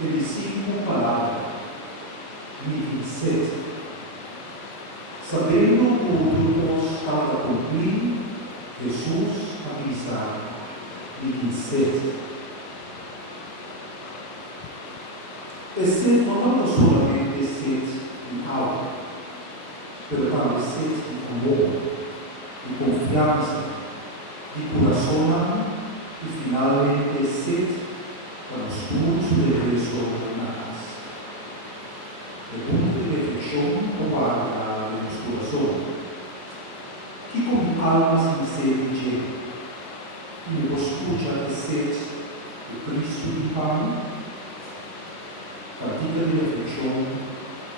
que decir uma palavra me sede, sabendo o Deus para cumprir, Jesus avisar e sede. Esse não é solamente sede de alma, mas também sede de amor, de confiança, de coração e finalmente sede para os frutos de Cristo na casa. Pergunta de reflexão para a coração. Que como almas de sede e nos escuta de sede de Cristo e Pai, partida de reflexão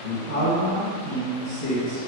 de alma e sede